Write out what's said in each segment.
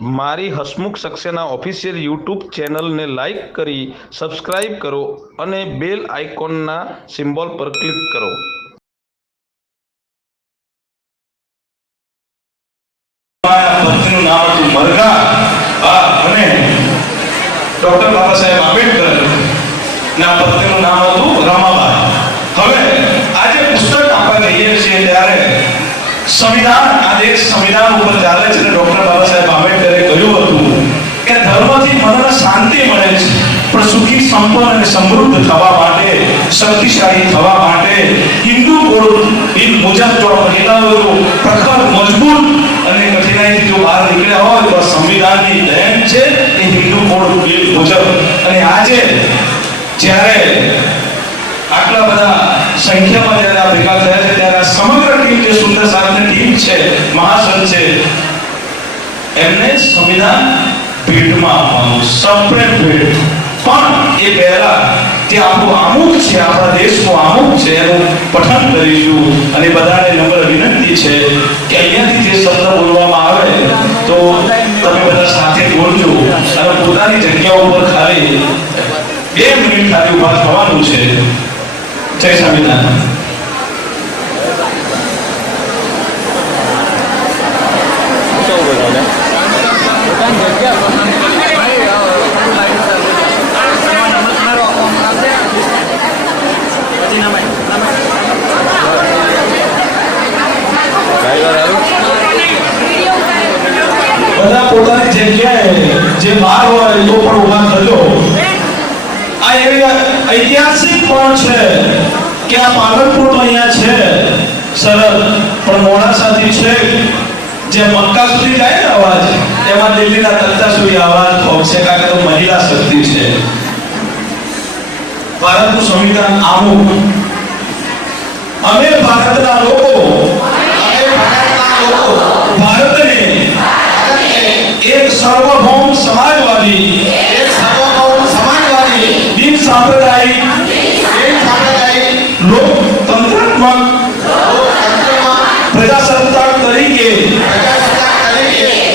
મારી Hasmukh Saxena official YouTube ચેનલને like કરી સબસ્ક્રાઇબ કરો અને બેલ આઇકોનના સિમ્બોલ પર ક્લિક કરો. ડોક્ટર બાબા સાહેબ હવે આજે પુસ્તક આપણે સંવિધાન ઉપર ચાલે છે ડોક્ટર બાબા સાહેબ આંબેડકરે કહ્યું હતું કે મનને શાંતિ મળે છે. પણ સુખી, સંપન્ન અને સમૃદ્ધ થવા માટે, શક્તિશાળી થવા માટે હિન્દુ કોડ એ મુજબ જો નેતાઓ પ્રખર, મજબૂત અને કઠિનાઈથી જો બહાર નીકળ્યા હોય તો સંવિધાનની દેન છે એ હિન્દુ કોડ બિલ મુજબ. અને આજે જ્યારે આટલા બધા સંખ્યામાં જ્યારે આ ભેગા થયા છે, ત્યારે આ સમગ્ર ટીમ જે સુંદર સાધન ટીમ છે, મહાસંઘ છે, એમને સંવિધાન આપવાનું સપ્રેમ ભેટ પણ એ પહેલા આપણું આમુખ છે, આપણા દેશનું અમુક છે, એનું પઠન કરીશું અને બધાને નમ્ર વિનંતી છે કે અહીંયાથી જે શબ્દ બોલવામાં આવે, તો તમે બધા સાથે બોલજો અને પોતાની જગ્યા ઉપર ખાલી બે મિનિટ ખાલી ઊભા થવાનું છે. જય સંવિધાન બધા પોતાની જગ્યાએ જે બાર હોય તો પણ ઊભા થજો. આ એવી ઐતિહાસિક પણ છે કે આ પાલનપુર તો અહીંયા છે, સરળ. પણ મોડાસાથી છે જે મક્કા સુધી જાય ને અવાજ, એમાં દિલ્હીના તખ્તા સુધી અવાજ પહોંચશે કારણ કે મહિલા શક્તિ છે. ભારતનું સંવિધાન આવું. અમે ભારતના લોકો સાર્વભૌમ સમાજવાદી એક સાર્વભૌમ સમાજવાદી બિન સાંપ્રદાયિક બિન સાંપ્રદાયિક લોકતંત્રાત્મક લોકતંત્રમાં પ્રજાસત્તાક તરીકે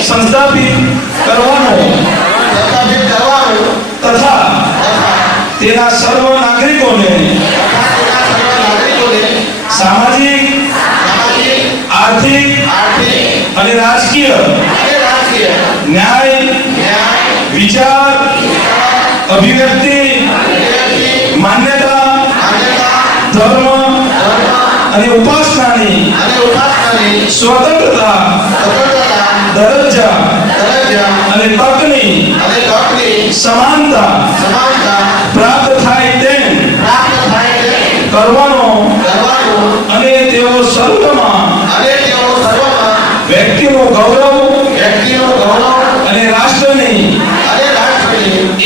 સંસ્થાપિત કરવાનો સ્થાપિત કરવાનું તથા તેના સર્વ નાગરિકોને સામાજિક આર્થિક અને રાજકીય ન્યાય વિચાર અભિવ્યક્તિ માન્યતા ધર્મ અને ઉપાસનાની સ્વતંત્રતા દરજ્જા અને તકની સમાનતા સમાનતા પ્રાપ્ત થાય તેમ કરવાનો અને તેઓ સર્વમાં અને તેઓ સર્વમાં વ્યક્તિનું ગૌરવ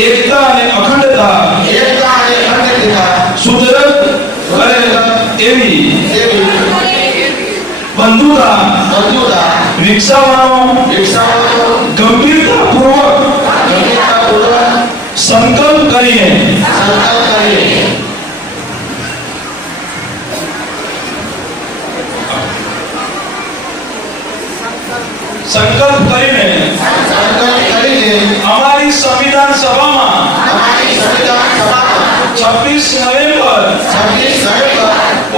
એકતા અને અખંડતા એકતા અને અખંડિતતા સુદૃઢ કરે એવી એવી બંધુતા બંધુતા વિકસાવવાનો વિકસાવવાનો ગંભીરતાપૂર્વક ગંભીરતાપૂર્વક સંકલ્પ કરીને સંકલ્પ કરીને સંકલ્પ કરીને સંકલ્પ કરીને અમારી સંવિધાન સભામાં અમારી સંવિધાન 26 નવેમ્બર છવ્વીસ નવેમ્બર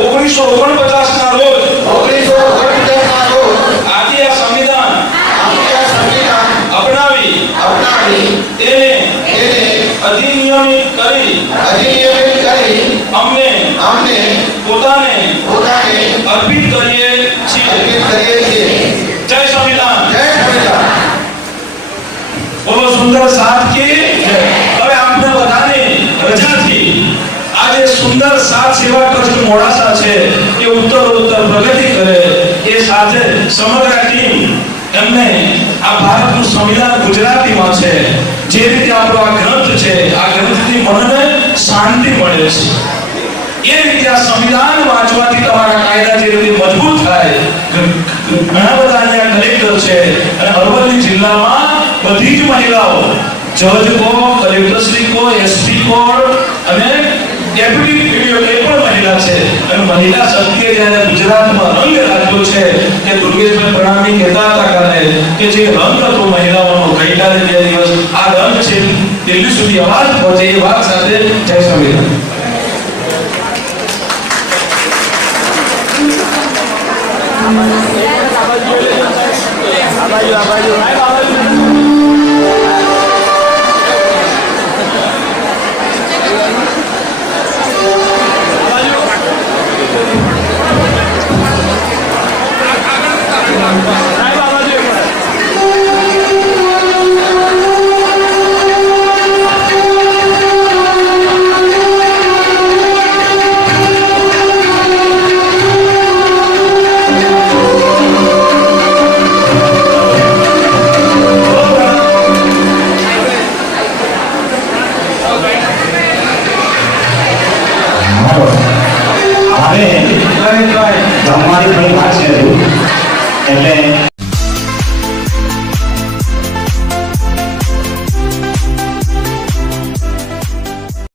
ઓગણીસો ઓગણપચાસ ના રોજ ઓગણીસો ઓગણપચાસના રોજ આજે આ સંવિધાન સંવિધાન અપનાવી અપનાવી તેને તેને અધિનિયમિત કરી અધિનિયમિત કરી અમને અમને પોતાને પોતાને અર્પિત કરીએ છીએ અર્પિત કરીએ છીએ જય સંવિધાન જય સંવિધાન બોલો સુંદર સાથ કી જય. હવે આપણે બધાને રજાથી આજે સુંદર સાત સેવા કચ્છ મોડાસા છે, એ ઉત્તરોત્તર પ્રગતિ કરે. એ સાથે સમગ્ર ટીમ એમને આ ભારતનું સંવિધાન ગુજરાતીમાં છે. જે રીતે આપણો આ ગ્રંથ છે, આ ગ્રંથથી મનને શાંતિ મળે છે. એ રીતે આ સંવિધાન વાંચવાથી તમારા કાયદા જે રીતે મજબૂત થાય ઘણા બધા અહીંયા કલેક્ટર છે અને અરવલ્લી જિલ્લામાં બધી જ મહિલાઓ, જજ કો કલેક્ટરશ્રી કો એસપી કો અને ડેપ્યુટી ટીડીઓ એ પણ મહિલા છે. અને મહિલા શક્તિએ જ્યારે ગુજરાતમાં રંગ રાખ્યો છે તે દુર્ગેશભાઈ પ્રણામી કહેતા હતા કારણે કે જે રંગ હતો મહિલાઓનો, ગઈકાલે બે દિવસ આ રંગ છે, દિલ્હી સુધી અવાજ પહોંચે એ વાત સાથે જય સંવિધાન આ બાજુ. અમારી પરિવાર એટલે